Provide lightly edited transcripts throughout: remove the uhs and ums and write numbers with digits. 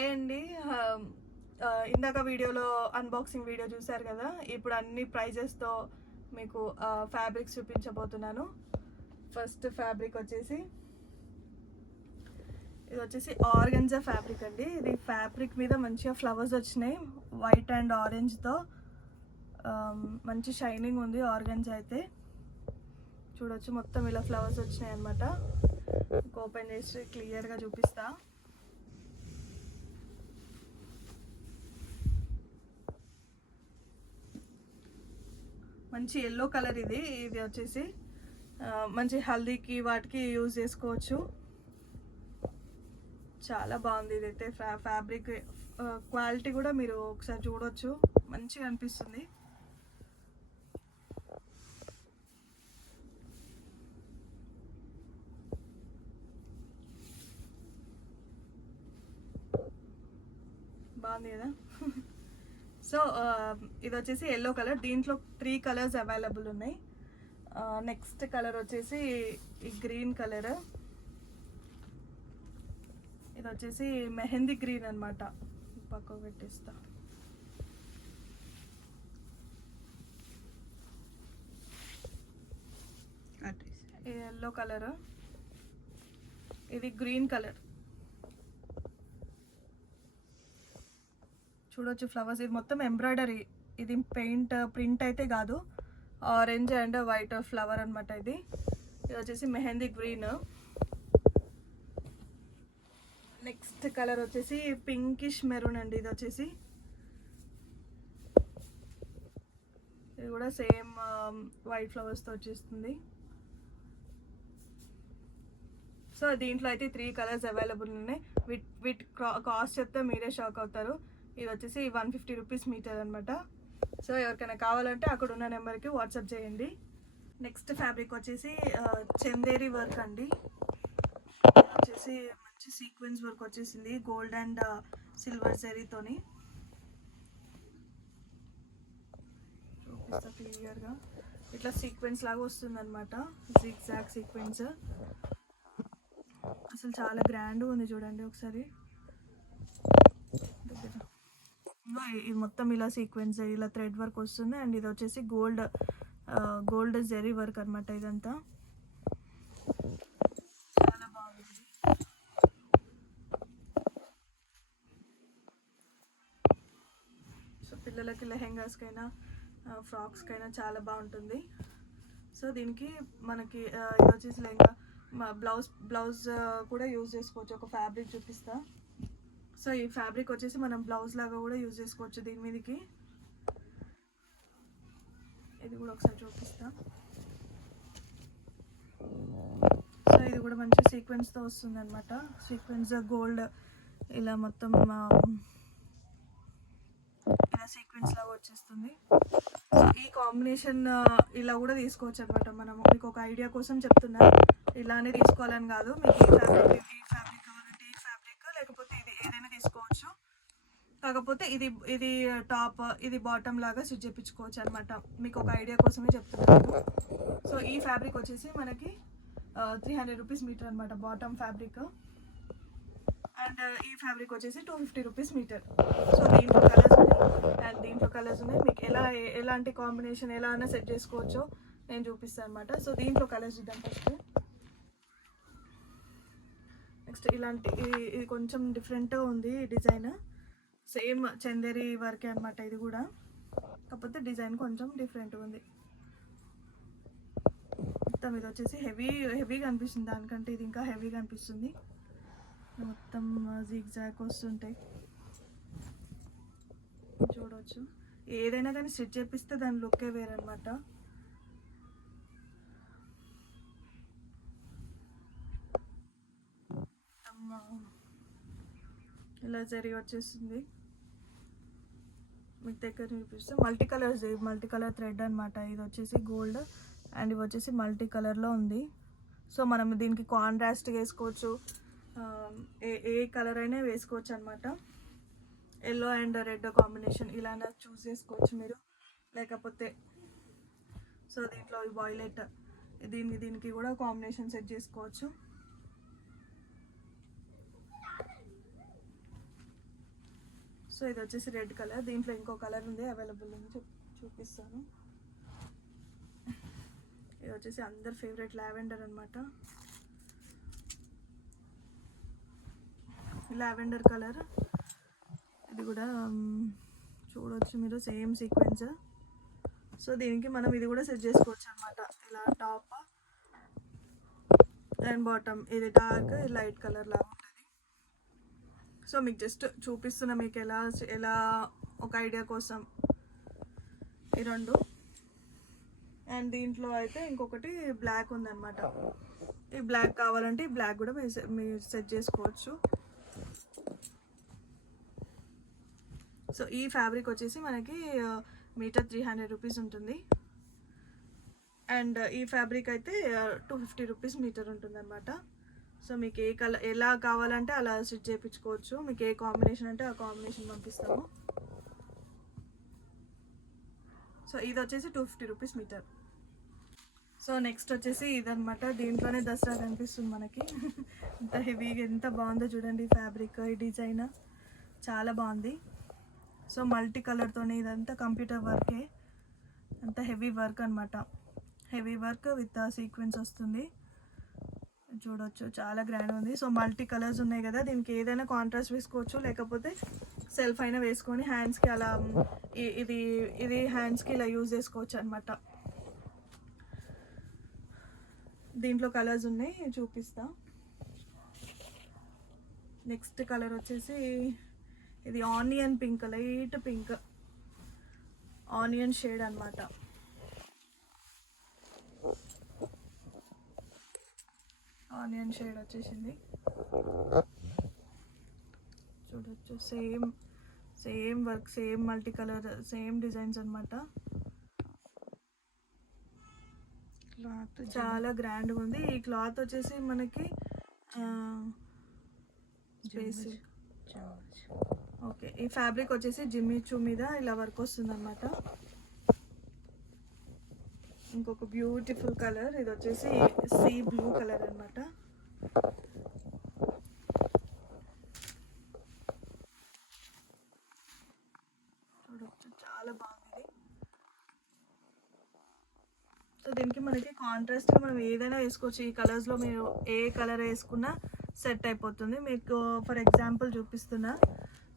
Hi అండి. ఇందాక వీడియోలో అన్బాక్సింగ్ వీడియో చూసారు కదా. ఇప్పుడు అన్ని ప్రైజెస్తో మీకు ఫ్యాబ్రిక్స్ చూపించబోతున్నాను. ఫస్ట్ ఫ్యాబ్రిక్ వచ్చేసి ఇది వచ్చేసి ఆర్గంజా ఫ్యాబ్రిక్ అండి. ఇది ఫ్యాబ్రిక్ మీద మంచిగా ఫ్లవర్స్ వచ్చినాయి, వైట్ అండ్ ఆరెంజ్తో. మంచి షైనింగ్ ఉంది. ఆర్గంజా అయితే చూడొచ్చు, మొత్తం ఇలా ఫ్లవర్స్ వచ్చినాయి అనమాట. ఓపెన్ చేసి క్లియర్గా చూపిస్తా. మంచి ఎల్లో కలర్. ఇది వచ్చేసి మంచి హల్దీకి వాటికి యూజ్ చేసుకోవచ్చు. చాలా బాగుంది. ఇదైతే ఫ్యాబ్రిక్ క్వాలిటీ కూడా మీరు ఒకసారి చూడొచ్చు, మంచిగా అనిపిస్తుంది. బాగుంది కదా. సో ఇది వచ్చేసి ఎల్లో కలర్. దీంట్లో 3 కలర్స్ అవైలబుల్ ఉన్నాయి. నెక్స్ట్ కలర్ వచ్చేసి ఈ గ్రీన్ కలర్. ఇది వచ్చేసి మెహందీ గ్రీన్ అనమాట. పక్కకు పెట్టేస్తా. Yellow colour. ఇది గ్రీన్ కలర్. చూడొచ్చు ఫ్లవర్స్. ఇది మొత్తం ఎంబ్రాయిడరీ. ఇది ప్రింట్ అయితే కాదు, ఆరెంజ్ అండ్ వైట్ ఫ్లవర్ అనమాట. ఇది వచ్చేసి మెహందీ గ్రీన్. నెక్స్ట్ కలర్ వచ్చేసి పింకిష్ మెరూన్ అండి. ఇది వచ్చేసి ఇది కూడా సేమ్ వైట్ ఫ్లవర్స్తో వచ్చేస్తుంది. సో దీంట్లో అయితే 3 కలర్స్ అవైలబుల్ ఉన్నాయి. వీటి కాస్ట్ చెప్తే మీరే షాక్ అవుతారు. ఇది వచ్చేసి 150 రూపీస్ మీటర్ అనమాట. సో ఎవరికైనా కావాలంటే అక్కడ ఉన్న నెంబర్కి వాట్సాప్ చేయండి. నెక్స్ట్ ఫ్యాబ్రిక్ వచ్చేసి చందేరి వర్క్ అండి. వచ్చేసి మంచి సీక్వెన్స్ వర్క్ వచ్చేసింది, గోల్డ్ అండ్ సిల్వర్ జరీతోని. చూపిస్తా క్లియర్గా. ఇట్లా సీక్వెన్స్ లాగా వస్తుంది అనమాట, జిగ్జాగ్ సీక్వెన్స్. అసలు చాలా గ్రాండ్ ఉంది. చూడండి ఒకసారి. ఇది మొత్తం ఇలా సీక్వెన్స్, ఇలా థ్రెడ్ వర్క్ వస్తుంది. అండ్ ఇది వచ్చేసి గోల్డ్ జెరీ వర్క్ అనమాట. ఇదంతా చాలా బాగుంది. సో పిల్లలకి లెహెంగాస్కైనా ఫ్రాక్స్కైనా చాలా బాగుంటుంది. సో దీనికి మనకి ఇది వచ్చేసి లెహంగా బ్లౌజ్ కూడా యూజ్ చేసుకోవచ్చు. ఒక ఫ్యాబ్రిక్ చూపిస్తా. సో ఈ ఫ్యాబ్రిక్ వచ్చేసి మనం బ్లౌజ్ లాగా కూడా యూజ్ చేసుకోవచ్చు దీని మీదకి. ఇది కూడా ఒకసారి చూపిస్తా. సో ఇది కూడా మంచి సీక్వెన్స్తో వస్తుంది అనమాట. సీక్వెన్స్ గోల్డ్ ఇలా మొత్తం ఇలా సీక్వెన్స్ లాగా వచ్చేస్తుంది. సో ఈ కాంబినేషన్ ఇలా కూడా తీసుకోవచ్చు అనమాట. మనం మీకు ఒక ఐడియా కోసం చెప్తున్నా, ఇలానే తీసుకోవాలని కాదు. మీకు ఈ ఫ్యాబ్రిక్ కావాలంటే ఈ ఫ్యాబ్రిక్, లేకపోతే ఇది ఏదైనా తీసుకోవచ్చు. కాకపోతే ఇది టాప్, ఇది బాటమ్ లాగా స్టిచ్ చేయించుకోవచ్చు అనమాట. మీకు ఒక ఐడియా కోసమే చెప్తున్నాను. సో ఈ ఫ్యాబ్రిక్ వచ్చేసి మనకి 300 రూపీస్ మీటర్ అనమాట, బాటమ్ ఫ్యాబ్రిక్. అండ్ ఈ ఫ్యాబ్రిక్ వచ్చేసి 250 రూపీస్ మీటర్. సో దీంట్లో కలర్స్ ఉన్నాయి అండ్ దీంట్లో కలర్స్ ఉన్నాయి. మీకు ఎలాంటి కాంబినేషన్ ఎలా అయినా సెట్ చేసుకోవచ్చో నేను చూపిస్తాను అనమాట. సో దీంట్లో కలర్స్ చూద్దాం ఫస్ట్. నెక్స్ట్ ఇది కొంచెం డిఫరెంట్గా ఉంది డిజైన్. సేమ్ చందేరి వర్కే అనమాట ఇది కూడా, కాకపోతే డిజైన్ కొంచెం డిఫరెంట్గా ఉంది. మొత్తం ఇది వచ్చేసి హెవీగా అనిపిస్తుంది. దానికంటే ఇది ఇంకా హెవీగా అనిపిస్తుంది. మొత్తం జిగ్జాగ్ వస్తుంటాయి, చూడవచ్చు. ఏదైనా కానీ స్టిచ్ చేపిస్తే దాని లుక్కే వేరనమాట. ఇలా జరి వచ్చేస్తుంది. మీకు దగ్గర చూపిస్తే మల్టీ కలర్ థ్రెడ్ అనమాట. ఇది వచ్చేసి గోల్డ్ అండ్ ఇవి వచ్చేసి మల్టీ కలర్లో ఉంది. సో మనం దీనికి కాంట్రాస్ట్ వేసుకోవచ్చు, ఏ కలర్ అయినా వేసుకోవచ్చు అనమాట. ఎల్లో అండ్ రెడ్ కాంబినేషన్ ఇలా చూస్ చేసుకోవచ్చు మీరు. లేకపోతే సో దీంట్లో వైలెట్, దీనికి కూడా కాంబినేషన్ సెట్ చేసుకోవచ్చు. సో ఇది వచ్చేసి రెడ్ కలర్. దీంట్లో ఇంకో కలర్ ఉంది, అవైలబుల్ ఉంది, చూపిస్తాను. ఇది వచ్చేసి అందరి ఫేవరెట్ లావెండర్ అనమాట. Lavender colour. ఇది కూడా చూడవచ్చు మీరు, సేమ్ సీక్వెన్స్. సో దీనికి మనం ఇది కూడా సెట్ చేసుకోవచ్చు అనమాట. ఇలా టాప్ అండ్ బాటమ్, ఇది డార్క్, లైట్ కలర్ లాగా ఉంటుంది. సో మీకు జస్ట్ చూపిస్తున్నా మీకు ఎలా ఒక ఐడియా కోసం ఈ రెండు. అండ్ దీంట్లో అయితే ఇంకొకటి బ్లాక్ ఉందన్నమాట. ఈ బ్లాక్ కావాలంటే ఈ బ్లాక్ కూడా మీరు సెట్ చేసుకోవచ్చు. సో ఈ ఫ్యాబ్రిక్ వచ్చేసి మనకి మీటర్ 300 రూపీస్ ఉంటుంది. అండ్ ఈ ఫ్యాబ్రిక్ అయితే 250 రూపీస్ మీటర్ ఉంటుంది అనమాట. సో మీకు ఏ కలర్ ఎలా కావాలంటే అలా స్టిచ్ చేయించుకోవచ్చు. మీకు ఏ కాంబినేషన్ అంటే ఆ కాంబినేషన్ పంపిస్తాము. సో ఇది వచ్చేసి 250 రూపీస్ మీటర్. సో నెక్స్ట్ వచ్చేసి ఇదనమాట. దీంట్లోనే దసరా కనిపిస్తుంది మనకి. ఎంత హెవీగా ఎంత బాగుందో చూడండి ఫ్యాబ్రిక్, ఈ డిజైన్ చాలా బాగుంది. సో మల్టీ కలర్తోనే ఇదంతా కంప్యూటర్ వర్కే, అంత హెవీ వర్క్ అనమాట. హెవీ వర్క్ విత్ సీక్వెన్స్ వస్తుంది, చూడొచ్చు చాలా గ్రాండ్ ఉంది. సో మల్టీ కలర్స్ ఉన్నాయి కదా, దీనికి ఏదైనా కాంట్రాస్ట్ వేసుకోవచ్చు, లేకపోతే సెల్ఫ్ అయినా వేసుకొని హ్యాండ్స్కి అలా ఇది హ్యాండ్స్కి ఇలా యూజ్ చేసుకోవచ్చు అనమాట. దీంట్లో కలర్స్ ఉన్నాయి, చూపిస్తా. నెక్స్ట్ కలర్ వచ్చేసి ఇది onion pink, light pink onion shade అనమాట. ఆనియన్ షేడ్ వచ్చేసింది, చూడొచ్చు. Same work, same multi colour, same designs అనమాట. క్లాత్ చాలా గ్రాండ్గా ఉంది. ఈ క్లాత్ వచ్చేసి మనకి ఓకే, ఈ ఫ్యాబ్రిక్ వచ్చేసి జిమ్మిచూ మీద ఇలా వర్క్ వస్తుంది అనమాట. ఇంకొక బ్యూటిఫుల్ కలర్, ఇది వచ్చేసి సీ బ్లూ కలర్ అనమాట. చూడొచ్చు చాలా బాగుంది. సో దీనికి మనకి కాంట్రాస్ట్గా మనం ఏదైనా వేసుకోవచ్చు. ఈ కలర్స్లో మీరు ఏ కలర్ వేసుకున్నా సెట్ అయిపోతుంది. మీకు ఫర్ ఎగ్జాంపుల్ చూపిస్తున్నా.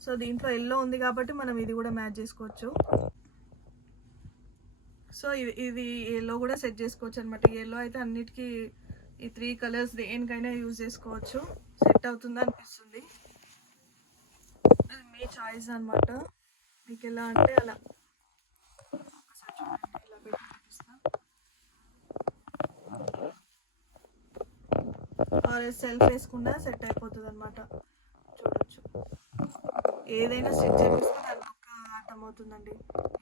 సో దీంట్లో ఎల్లో ఉంది కాబట్టి మనం ఇది కూడా మ్యాచ్ చేసుకోవచ్చు. సో ఇది ఎల్లో కూడా సెట్ చేసుకోవచ్చు అనమాట. ఎల్లో అయితే అన్నిటికీ ఈ 3 కలర్స్ దేనికైనా యూజ్ చేసుకోవచ్చు, సెట్ అవుతుంది అనిపిస్తుంది. అది మీ చాయిస్ అనమాట, మీకు ఎలా అంటే అలా. ఇలా పెట్టి చూపిస్తా. సెల్ఫ్ వేసుకున్నా సెట్ అయిపోతుంది అనమాట. చూడొచ్చు, ఏదైనా సెట్ చేపిస్తే దాని ఒక అర్థమవుతుందండి.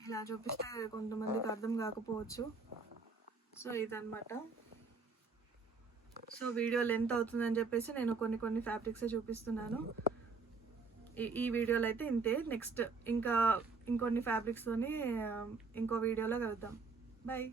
ఇలా చూపిస్తే కొంతమందికి అర్థం కాకపోవచ్చు. సో ఇదన్నమాట. సో వీడియో లెంత్ అవుతుందని చెప్పేసి నేను కొన్ని ఫ్యాబ్రిక్స్ చూపిస్తున్నాను. ఈ వీడియోలో అయితే ఇంతే. నెక్స్ట్ ఇంకొన్ని ఫ్యాబ్రిక్స్తోని ఇంకో వీడియోలో కలుద్దాం. బాయ్.